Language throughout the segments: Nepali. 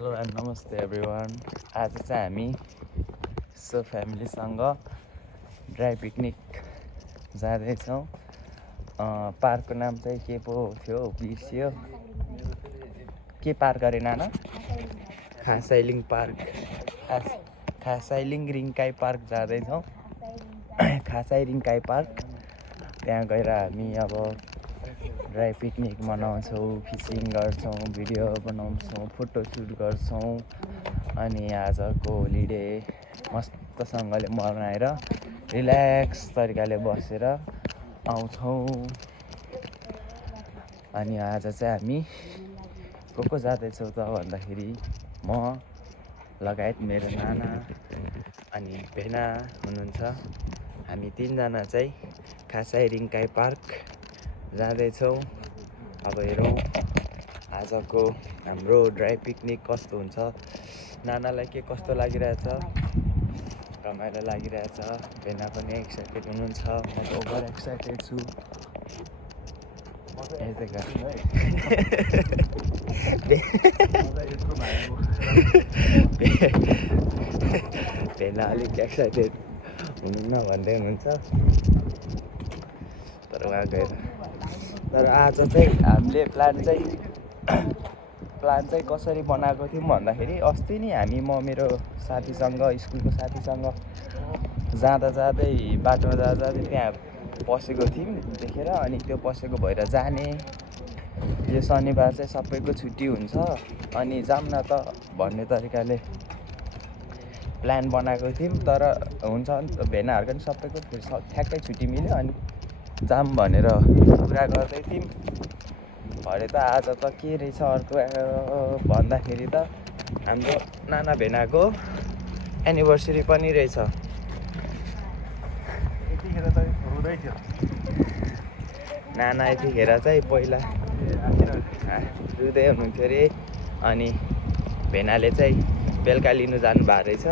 हेलो एन्ड नमस्ते एभ्रिवान। आज चाहिँ हामी फ्यामिलीसँग ड्राई पिकनिक जाँदैछौँ। पार्कको नाम चाहिँ के पो थियो बिर्सियो। के पार्क अरे नाना? खासाइलिङ पार्क। खासाइलिङ रिङ्काई पार्क जाँदैछौँ। खासाइ रिङ्काई पार्क त्यहाँ गएर हामी अब ड्राई पिकनिक मनाउँछौँ, फिसिङ गर्छौँ, भिडियो बनाउँछौँ, फोटोसुट गर्छौँ। अनि आजको होलिडे मस्तसँगले मनाएर रिल्याक्स तरिकाले बसेर आउँछौँ। अनि आज चाहिँ हामी को जाँदैछौँ त भन्दाखेरि म लगायत मेरो नाना अनि भेना हुनुहुन्छ। हामी तिनजना चाहिँ खासाइ रिङ्काई पार्क जाँदैछौँ। अब हेरौँ आजको हाम्रो ड्राई पिकनिक कस्तो हुन्छ। नानालाई के कस्तो लागिरहेछ, रमाइलो लागिरहेछ। भेना पनि एक्साइटेड हुनुहुन्छ, म त ओभर एक्साइटेड छु। भेना अलिक एक्साइटेड हुनुहुन्न भन्दै हुनुहुन्छ। तर उहाँ गएर तर आज चाहिँ हामीले प्लान चाहिँ कसरी बनाएको थियौँ भन्दाखेरि अस्ति नि हामी म मेरो साथीसँग स्कुलको साथीसँग जाँदै बाटोमा जाँदै त्यहाँ पसेको थियौँ देखेर। अनि त्यो पसेको भएर जाने यो शनिबार चाहिँ सबैको छुट्टी हुन्छ अनि जाऊँ न त भन्ने तरिकाले प्लान बनाएको थियौँ। तर हुन्छ नि त भेनाहरूको पनि सबैको ठ्याक्कै छुट्टी मिल्यो अनि जाऊँ भनेर कुरा गर्दै थियौँ। भरे त आज त के रहेछ अर्को भन्दाखेरि त हाम्रो नाना भेनाको एनिभर्सरी पनि रहेछ। यतिखेर त रुँदै थियो नाना यतिखेर चाहिँ पहिला रुँदै हुनुहुन्थ्यो अरे। अनि भेनाले चाहिँ बेलुका लिनु जानु भएको रहेछ।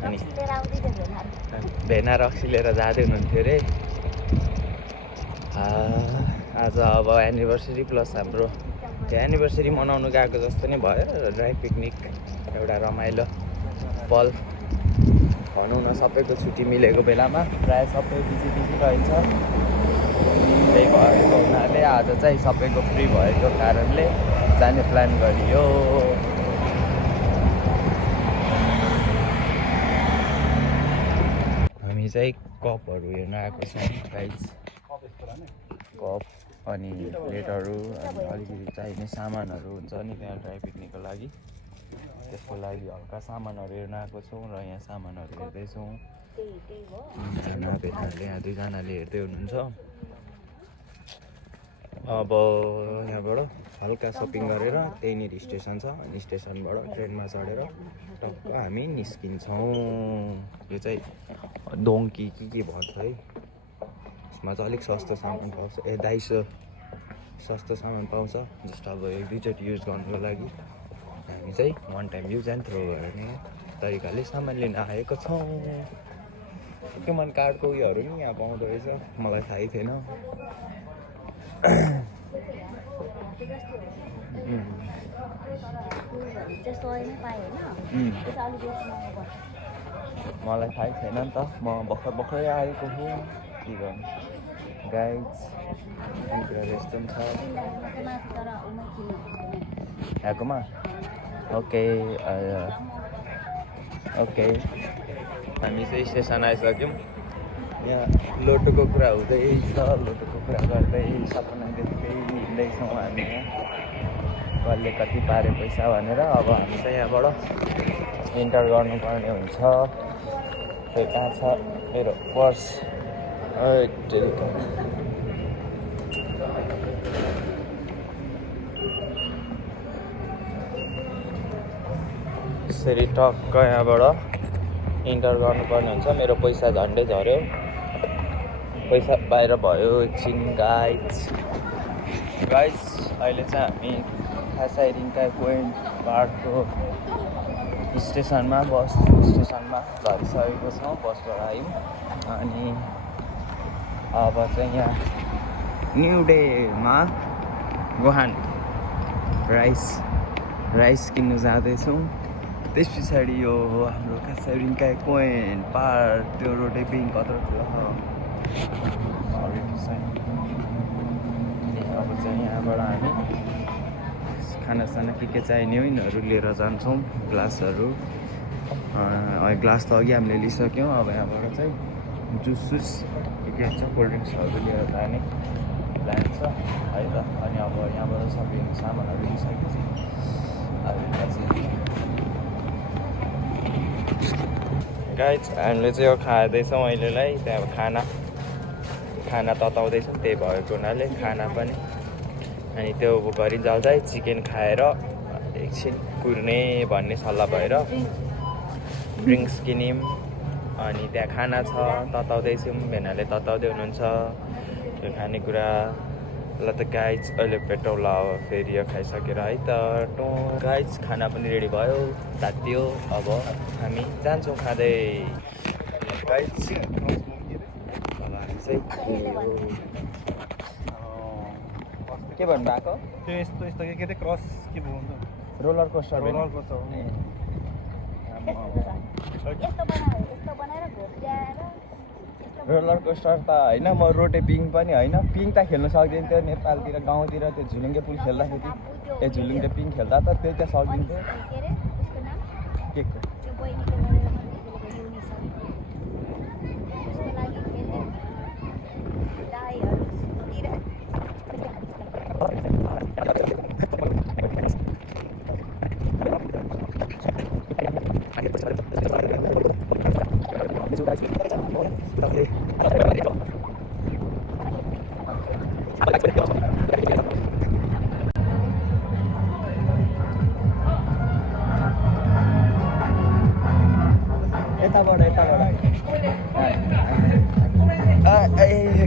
अनि भेना रक्सी लिएर जाँदै हुनुहुन्थ्यो अरे। आज अब एनिभर्सरी प्लस हाम्रो त्यो एनिभर्सरी मनाउनु गएको जस्तो नै भयो। ड्राई पिकनिक एउटा रमाइलो पल भनौँ न। सबैको छुट्टी मिलेको बेलामा प्रायः सबै बिजी रहन्छ। त्यही भएको हुनाले आज चाहिँ सबैको फ्री भएको कारणले जाने प्लान गरियो। हामी चाहिँ कपहरू हेर्न आएको छौँ गाइज। कप अनि प्लेटहरू अनि अलिकति चाहिने सामानहरू हुन्छ नि त्यहाँ ड्राई पिकनिकको लागि। त्यसको लागि हल्का सामानहरू हेर्न आएको छौँ र यहाँ सामानहरू हेर्दैछौँ। भेना भेनाले यहाँ दुईजनाले हेर्दै हुनुहुन्छ। अब यहाँबाट हल्का सपिङ गरेर त्यहीँनिर स्टेसन छ अनि स्टेसनबाट ट्रेनमा चढेर टक्क हामी निस्किन्छौँ। यो चाहिँ डोङ्की के भन्छ है। यसमा चाहिँ अलिक सस्तो सामान पाउँछ। दाइसो सस्तो सामान पाउँछ। जस्ट अब एक दुईचोटि युज गर्नुको लागि हामी चाहिँ one time use and throw गर्ने तरिकाले सामान लिन आएको छौँ। पोकेमन कार्डको उयोहरू नि यहाँ पाउँदो रहेछ, मलाई थाहै थिएन। मलाई थाहै थिएन नि त, म भर्खरै आएको हो। के गर्नु गाइज, कुराहरू यस्तो पनि छ यहाँकोमा। ओके हामी चाहिँ स्टेसन आइसक्यौँ। यहाँ लोटोको कुरा हुँदैछ, लोटोको कुरा गर्दै सपना देख्दै हिँड्दैछौँ हामी। कसले कति पारे पैसा भनेर। अब हामी चाहिँ यहाँबाट इन्टर गर्नुपर्ने हुन्छ। खै कहाँ छ मेरो पर्स। यसरी टक्क यहाँबाट इन्टर गर्नुपर्ने हुन्छ। मेरो पैसा झन्डै झऱ्यो, पैसा बाहिर भयो एकछिन। गाइज अहिले चाहिँ हामी खासाइ रिङ्काई पोइन्ट पार्कको स्टेसनमा बस स्टेसनमा झरिसकेको छौँ। बसबाट आयौँ अनि अब चाहिँ यहाँ न्यु डेमा गोहान राइस किन्नु जाँदैछौँ। त्यस पछाडि यो हो हाम्रो कासारिङकाई पोइन्ट पार्क। त्यो रोटेपिङ कत्रो ठुलो छ। अब चाहिँ यहाँबाट हामी खानासाना के चाहिने हो यिनीहरू लिएर जान्छौँ। ग्लासहरू ग्लास त अघि हामीले लिइसक्यौँ। अब यहाँबाट चाहिँ जुस के छ कोल्ड ड्रिङ्क्सहरू लिएर जाने प्लान छ है त। अनि अब यहाँबाट सबै सामानहरू लिइसकेपछि गाइज हामीले चाहिँ यो खाँदैछौँ अहिलेलाई। त्यहाँ खाना तताउँदैछौँ, त्यही भएको हुनाले खाना पनि। अनि त्यो गरिन्जाल्दै चिकन खाएर एकछिन कुर्ने भन्ने सल्लाह भएर ड्रिङ्क्स किन्यौँ। अनि त्यहाँ खाना छ तताउँदैछौँ, भेनाले तताउँदै हुनुहुन्छ त्यो खानेकुरा। ल त गाइज अहिले पेट्रोल अब फेरि यो खाइसकेर है त गाइज खाना पनि रेडी भयो, तातियो। अब हामी जान्छौँ खाँदै। गाइज के भन्नुभएको? त्यो यस्तो यस्तो के अरे क्रस के भन्छ रोलर कोस्टर रोलर कोस्टर त होइन, म रोटे पिङ पनि होइन। पिङ त खेल्न सक्दिनँ थियो नेपालतिर गाउँतिर। त्यो झुलुङ्गे पुल खेल्दाखेरि ए झुलुङ्गे पिङ खेल्दा त त्यही त सक्दिन्थ्यो। के को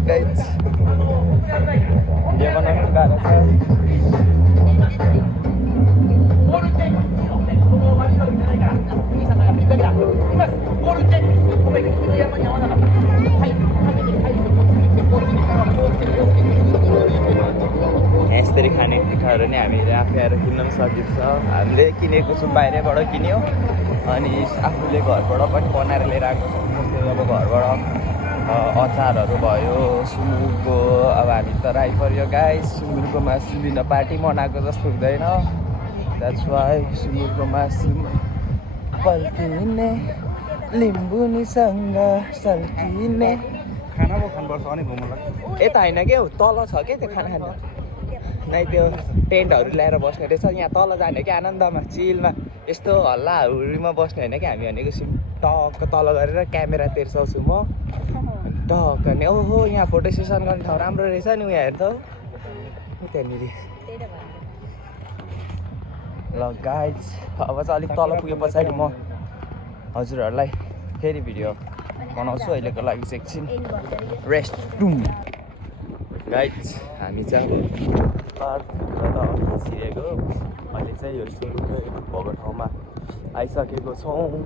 गाइज भिडियो बनाउनु गाह्रो छ। यसरी खाने कुराहरू नि हामीले आफै आएर किन्न पनि सकिन्छ। हामीले किनेको छौँ, बाहिरबाट किन्यो। अनि आफूले घरबाट पनि बनाएर लिएर आएको छौँ। जस्तै अब घरबाट अचारहरू भयो सुँगुरको। अब हामी त राई पऱ्यो गाइस, सुँगुरको मासु बिना पार्टी मनाएको जस्तो हुँदैन। द्याट्स वाइ सुँगुरको मासु पल्किने लिम्बुनीसँग सल्किने। खाना पो खानुपर्छ अनि घुम्नु लाग्छ। यता होइन क्या हो, तल छ क्या त्यो खाना खानु। नै त्यो टेन्टहरू ल्याएर बस्ने रहेछ। यहाँ तल जाने क्या आनन्दमा चिलमा। यस्तो हल्ला हुरीमा बस्ने होइन क्या हामी भनेको। सिम टक्क तल गरेर क्यामेरा तेर्साउँछु म टक्क। अनि ओहो यहाँ फोटो सेसन गर्ने ठाउँ राम्रो रहेछ नि। उहाँ हेर्दा त्यहाँनिर। ल गाइज अब चाहिँ अलिक तल पुगे पछाडि म हजुरहरूलाई फेरि भिडियो बनाउँछु। अहिलेको लागि चाहिँ एकछिन रेस्ट रुम। गाइज हामी चाहिँ अब पार्कभित्र त छिरेको। अहिले चाहिँ यो सुरुकै भएको ठाउँमा आइसकेको छौँ।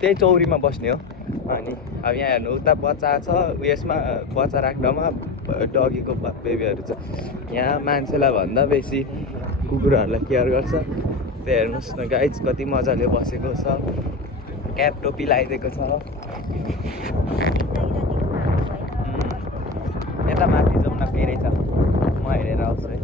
त्यही चौरीमा बस्ने हो। अनि अब यहाँ हेर्नु उता बच्चा छ, उयसमा बच्चा राख्नमा डगीको बेबीहरू छ। यहाँ मान्छेलाई भन्दा बेसी कुकुरहरूलाई केयर गर्छ। त्यो हेर्नुहोस् न गाइज कति मजाले बसेको छ। क्याप टोपी लगाइदिएको छ। यता माथि जाउँ न, धेरै छ। म हेरेर आउँछु है।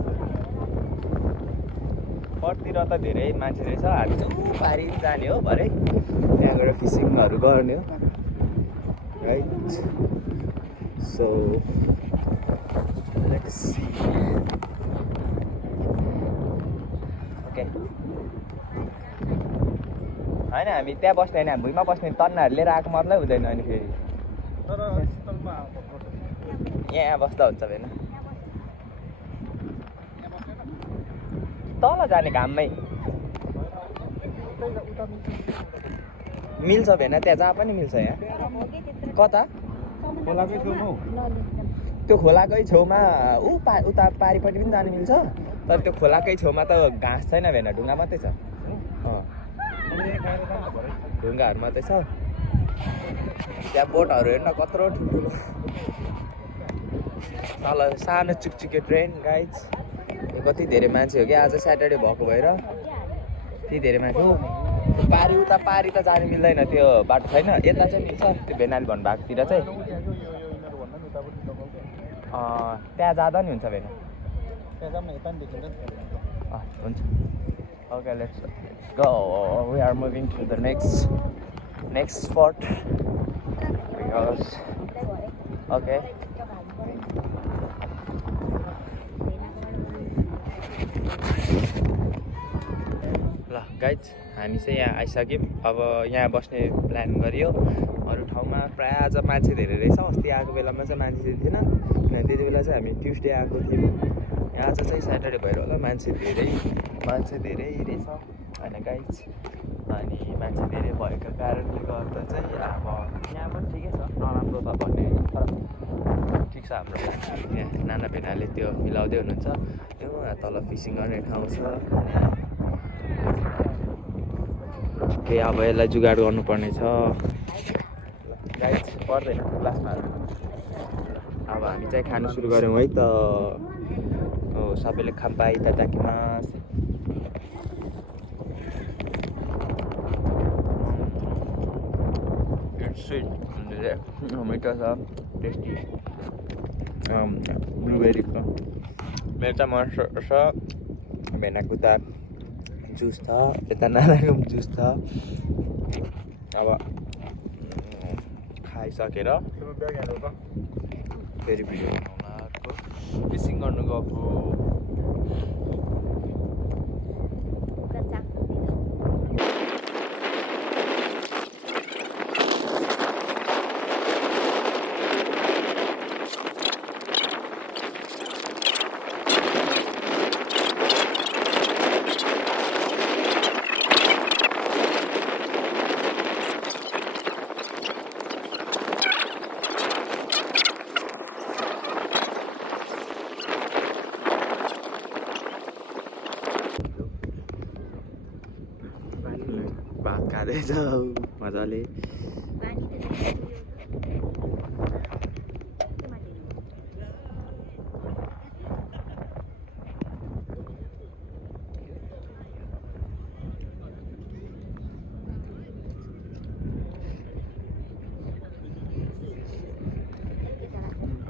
पटतिर त धेरै मान्छे रहेछ। हामी चाहिँ पारि जाने हो भरे, त्यहाँ गएर फिसिङहरू गर्ने हो right. So let's see. Okay होइन हामी त्यहाँ बस्ने होइन, हामी भुइँमा बस्ने। तन्नाहरू लिएर आएको मतलब हुँदैन। अनि फेरि यहाँ बस्दा हुन्छ भएन, तल जाने घाममै मिल्छ भएन। त्यहाँ जहाँ पनि मिल्छ। यहाँ कता त्यो खोलाकै छेउमा उता पारिपट्टि पनि जानु मिल्छ। तर त्यो खोलाकै छेउमा त घाँस छैन भएन, ढुङ्गा मात्रै छ। ढुङ्गाहरू मात्रै छ। त्यहाँ बोटहरू हेर्न कत्रो ठुल्ठुलो। तल सानो चुकचुके ट्रेन गाइज कति धेरै मान्छे हो कि आज स्याटरडे भएको भएर त्यति धेरै मान्छे हो पारी त जानु मिल्दैन त्यो बाटो छैन यता चाहिँ मिल्छ त्यो भेनाली भन्नुभएकोतिर चाहिँ त्यहाँ जाँदा नि हुन्छ भेना हुन्छ okay let's go we are moving to the next spot because okay ल गाइज हामी चाहिँ यहाँ आइसक्यौँ अब यहाँ बस्ने प्लान गरियो अरू ठाउँमा प्रायः आज मान्छे धेरै रहेछ अस्ति आएको बेलामा चाहिँ मान्छे थिएन किनभने त्यति बेला चाहिँ हामी ट्युसडे आएको थियौँ यहाँ आज चाहिँ स्याटरडे भएर होला मान्छे धेरै रहेछ होइन गाइज अनि मान्छे धेरै भएको कारणले गर्दा चाहिँ अब यहाँ पनि ठिकै छ नराम्रो त भन्ने तर ठिक छ हाम्रो यहाँ नाना बेनाले त्यो मिलाउँदै हुनुहुन्छ त्यो तल फिसिङ गर्ने ठाउँ छ केही अब यसलाई जुगाड गर्नुपर्ने छ गाइड पर्दैन क्लासमा अब हामी चाहिँ खानु सुरु गऱ्यौँ है त सबैले खाम्पा इतादाकिमास स्विट मिठो छ टेस्टी ब्लुबेरीको मेरो चाहिँ मन छ भेनाकुता जुस छ यता नानाको जुस छ अब खाइसकेर फेरि भिडियो बनाउन आएको फिसिङ गर्नु गएको भात खाँदैछ मजाले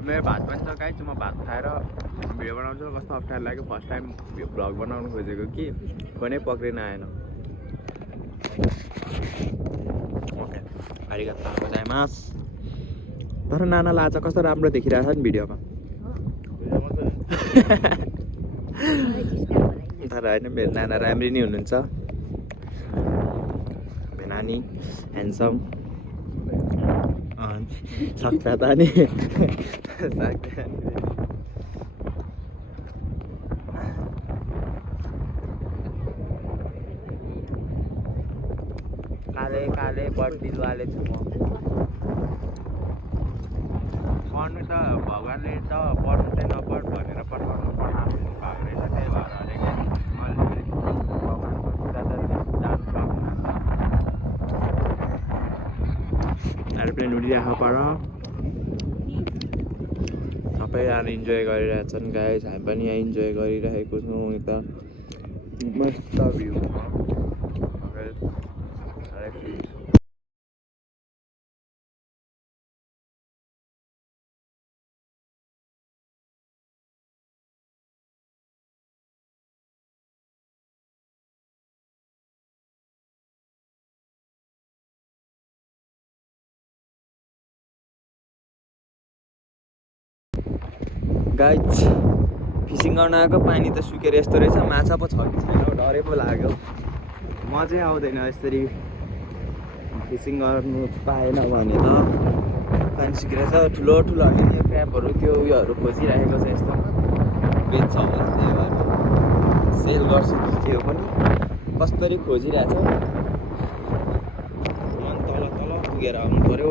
मेरो भात पनि त गाइस म भात खाएर भिडियो बनाउँछु कस्तो अप्ठ्यारो लाग्यो फर्स्ट टाइम भ्लग बनाउनु खोजेको कि फोनै पक्रिन आएन ओके आरिगातो गोजाइमास तर नानालाई आज कस्तो राम्रो देखिरहेछ नि भिडियोमा तर होइन मेरो नाना राम्री नै हुनुहुन्छ मेरो नानी ह्यान्डसम सक्छ त नि काले बर्दिलवाले छु म पढ्नु त भगवान्ले त पढ्नु चाहिँ नपढ भनेर पठाउनु भएको रहेछ त्यही भएर हरेक मैले भगवान्को कुरा त जानु सक्दिनँ एरोप्लेन उडिरहेको पर सबै यहाँ इन्जोय गरिरहेछन् गाइस हामी पनि यहाँ इन्जोय गरिरहेको छौँ यता मस्त भ्यू गाइज फिसिङ गर्न आएको पानी त सुकेर यस्तो रहेछ माछा पो छ कि छैन डरै पो लाग्यो म चाहिँ आउँदैन यसरी फिसिङ गर्नु पाएन भने त पानी सुकेर छ ठुलो अलि क्र्याबहरू त्यो उयोहरू खोजिरहेको छ यस्तो बेच्छ होला त्यही भएर सेल गर्छु त्यो पनि कसरी खोजिरहेछ तल पुगेर आउनु पर्यो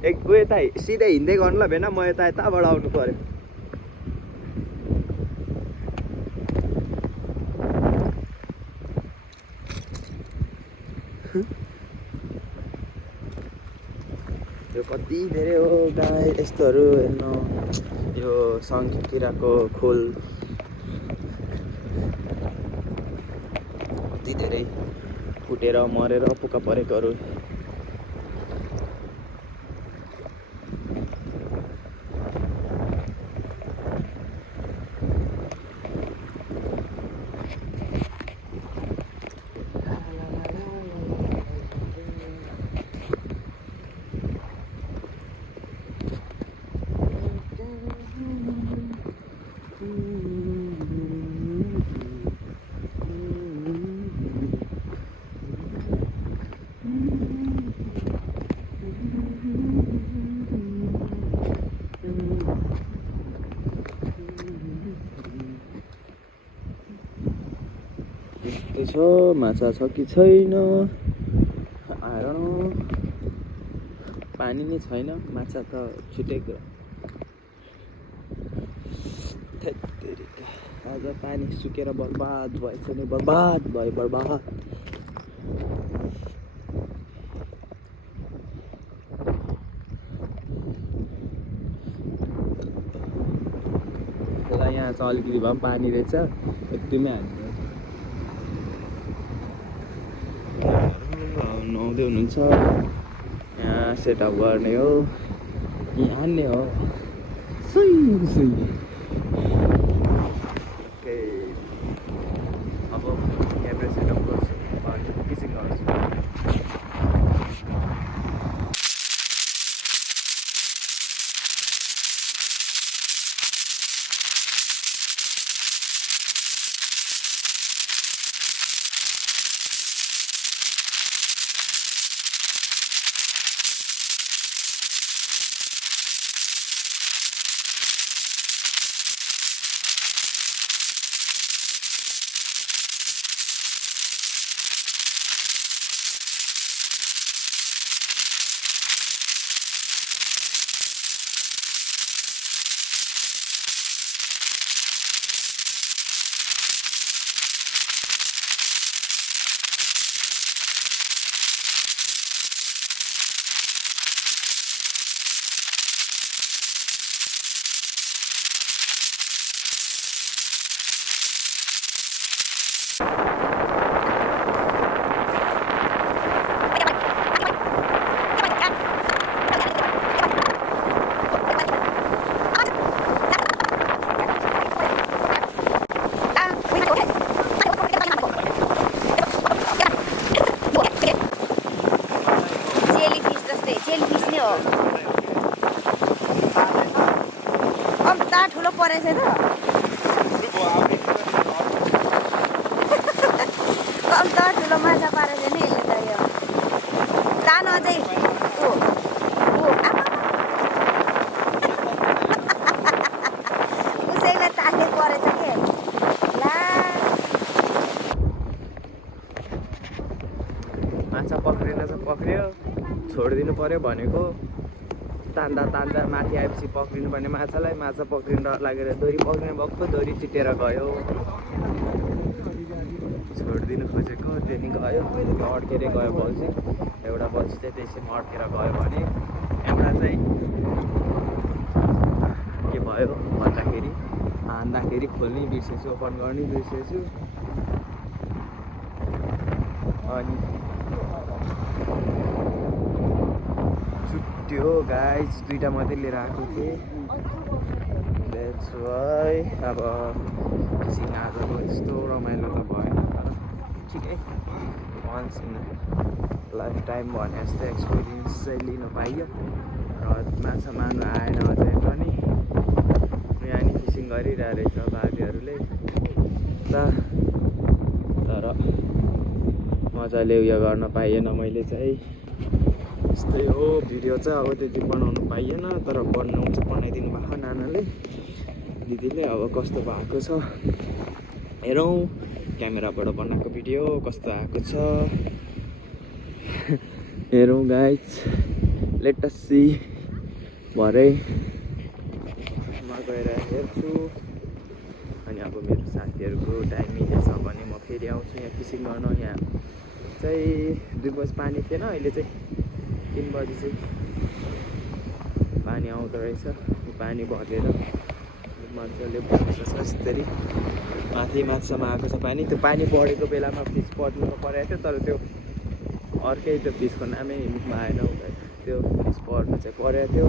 एक यता सिधै हिँड्दै गर्नु ल भेन म यताबाट आउनु पर्यो यो कति धेरै हो गाई यस्तोहरू हेर्नु यो शङ्खकिराको खोल कति धेरै फुटेर मरेर पुका परेकोहरू छ माछा छ कि छैन आएर पानी नै छैन माछा त छुटेको आज पानी सुकेर बर्बाद भएछ नि बर्बाद भयो बर्बाद त्यसलाई यहाँ चाहिँ अलिकति भए पनि पानी रहेछ यतिमै हामी नुहाउँदै हुनुहुन्छ यहाँ सेटअप गर्ने हो यहाँ हान्ने हो ओके अब क्यामेरा सेटअप गर्छु किसिङ गर्छु ठुलो परेछ त कम त ठुलो माछा पारेछ नि यसले त यो तानो अझै उसैलाई तान्ने परेछ के ला माछा पक्रिन त पक्रियो छोडिदिनु पर्यो भनेको तान्दा तान्दा माथि आएपछि पक्रिनु पर्ने माछालाई माछा पक्रिनु डर लागेर दोरी पक्रिनु भएको दोरी चिटेर गयो छोडिदिनु खोजेको ट्रेनिङ गयो अड्केर गयो बल्छी एउटा बल्छी चाहिँ त्यसैमा अड्केर गयो भने एउटा चाहिँ के भयो भन्दाखेरि हान्दाखेरि खोल्नै बिर्सेछु ओपन गर्नै बिर्सेछु अनि छुट्यो गाइस दुईटा मात्रै लिएर आएको थिएँ द्याट्स वाइ अब फिसिङ आजको त्यस्तो रमाइलो त भएन तर ठिकै वन्स इन लाइफ टाइम भने जस्तो एक्सपिरियन्स चाहिँ लिनु पाइयो र माछा मार्नु आएन अझै पनि यहाँ नि फिसिङ गरिरहेको रहेछ बाजेहरूले तर मजाले उयो गर्न पाइएन मैले चाहिँ यस्तै हो भिडियो चाहिँ अब त्यति बनाउनु पाइएन तर बनाउनु चाहिँ बनाइदिनु भएको नानाले दिदीले अब कस्तो भएको छ हेरौँ क्यामेराबाट बनाएको भिडियो कस्तो आएको छ हेरौँ गाइज लेट अस सी भरे म गएर हेर्छु अनि अब मेरो साथीहरूको टाइम मिलेछ भने म फेरि आउँछु यहाँ फिसिङ गर्न यहाँ चाहिँ 2 बजी पानी थिएन अहिले चाहिँ 3 बजी चाहिँ पानी आउँदो रहेछ पानी भरेर मजाले बढेको छ यसरी माथि माथिसम्म आएको छ पानी त्यो पानी बढेको बेलामा फिस पर्नु त परेको थियो तर त्यो अर्कै त्यो फिसको नामै मुखमा आएन त्यो फिस पर्नु चाहिँ परेको थियो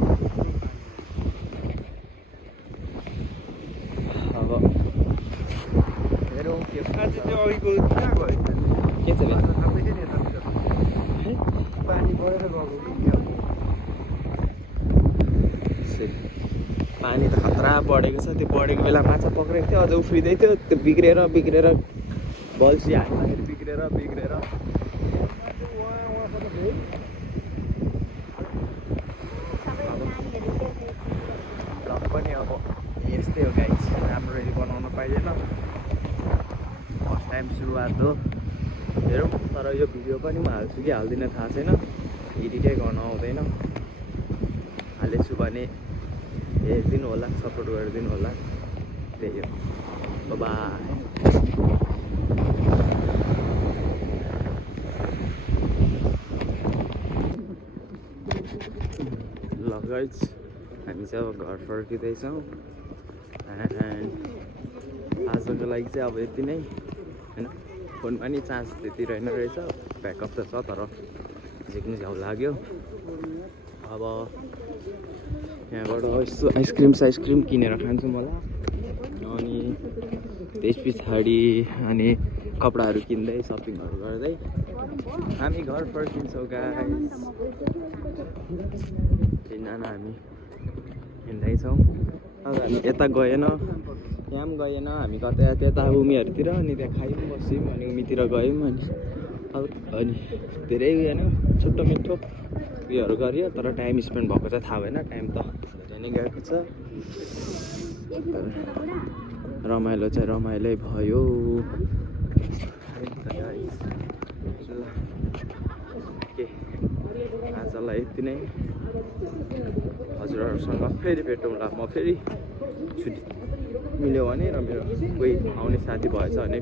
अब हेरौँ के आज त्यो अघिको कहाँ गयो के चाहिँ पानी बढेर गएको पानी त खतरा बढेको छ त्यो बढेको बेला माछा पक्रेको थियो अझ उफ्रिँदै थियो त्यो बिग्रेर बल्छी हाल्दाखेरि बिग्रेर ब्लग पनि अब यस्तै हो गाइस राम्ररी बनाउन पाइँदैन फर्स्ट टाइम सुरुवात हो हेरौँ तर यो भिडियो पनि म हाल्छु कि हाल्दिनँ थाहा छैन एडिटै गर्न आउँदैन हालेछु भने हेरिदिनु होला सपोर्ट गरिदिनु होला त्यही हो बाई ल गाइस हामी चाहिँ अब घर फर्किँदैछौँ एन्ड आजको लागि चाहिँ अब यति नै होइन फोनमा नि चार्ज त्यति रहेन रहेछ ब्याकअप त छ तर झिक्नु झ्याउ लाग्यो अब यहाँबाट यसो आइसक्रिम किनेर खान्छु मलाई अनि त्यस पछाडि अनि कपडाहरू किन्दै सपिङहरू गर्दै हामी घर फर्किन्छौँ गाइस नाना हामी हिँड्दैछौँ अब हामी यता गएन यहाँ पनि गएन हामी कतै त्यता उमीहरूतिर अनि त्यहाँ खायौँ बस्यौँ अनि उमीतिर गयौँ अनि धेरै होइन छोटो मिठो उयोहरू गऱ्यो तर टाइम स्पेन्ड भएको चाहिँ थाहा भएन टाइम त धेरै नै गएको छ रमाइलो चाहिँ रमाइलै भयो के आजलाई यति नै हजुरहरूसँग फेरि भेटौँला म फेरि छुट्टी मिल्यो भने र मेरो कोही आउने साथी भएछ भने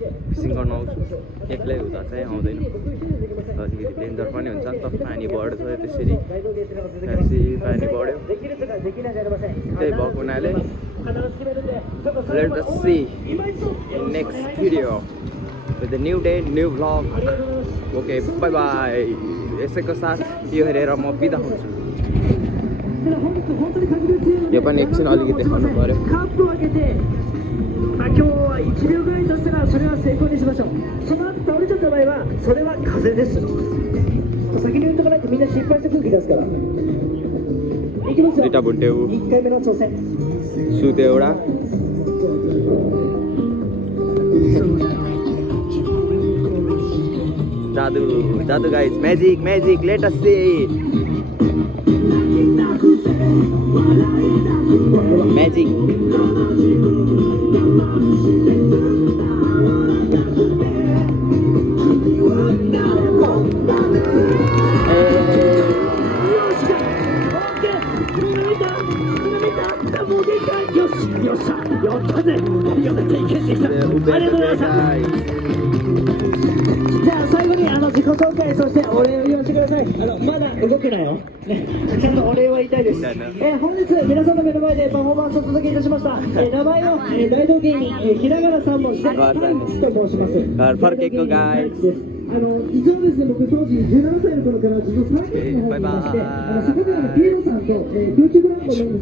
फिसिङ गर्न आउँछु एक्लै हुँदा चाहिँ आउँदैन अलिकति डेन्जर पनि हुन्छ नि त पानी बढ्छ त्यसरी पानी बढ्यो त्यही भएको हुनाले let us see in next video with the new day new vlog okay bye bye यसैको साथ यो हेरेर म बिदा हुन्छु यो पनि एकछिन अलिकति देखाउनु पर्यो 今日は1秒ぐらいとしたらそれは成功にしましょう。その後倒れちゃった場合はそれは風邪です。先に言っとかないとみんな心配して空気出すから。いきますよ。1回目の挑戦。सुते एउटा जादू guys magic let us see मैजिकじゃあ最後に自己紹介そしてお礼を言わせてください。まだ動くなよ。ね、ちゃんとお礼は言いたいです。本日皆さんの目の前でパフォーマンスをお届けいたしました。名前の大道芸人ひらがな3文字でパンチと申します。実はですね、僕当時17歳の頃からずっとサービスの方にいまして、そこでピエロさんと空中ブランコの